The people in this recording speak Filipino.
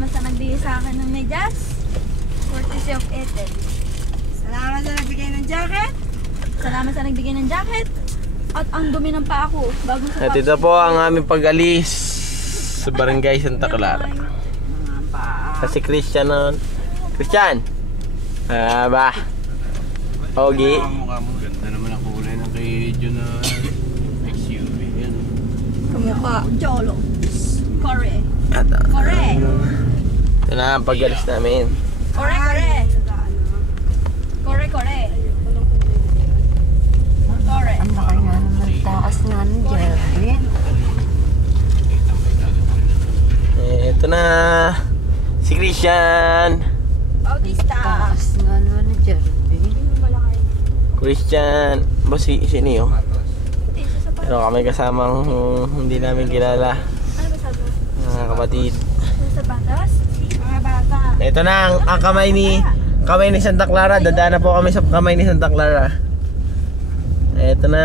salamat sa nagbigay sa akin ng medyas. Courtesy of Ethel. Salamat sa nagbigay ng jacket. Salamat sa nagbigay ng jacket. At ang dumi ng paa ko. At ito po ang aming pag-alis sa Barangay Santa Clara. Kasi Christian nun. Christian! Ba? Ogi? Mukha mo, ganda naman ang kulay ng kay Jun na SUV. Yan. Kamukha. Jolo. Kore. Kore! Ito na ang pag-alis namin. Kore, kore. Kore, kore. Kore. Ang laki nga naman, taas nga ng Jerry. Ito na si Christian. Bautista. Taas nga naman ng Jerry. Christian. Ba si Neo? Pero kami kasamang hindi namin kilala. Ano ba sabi mo? Mga kapatid. Sa batas? Mga bata. Ito na ang kamay ni Santa Clara. Dadaan na po kami sa kamay ni Santa Clara. Ito na.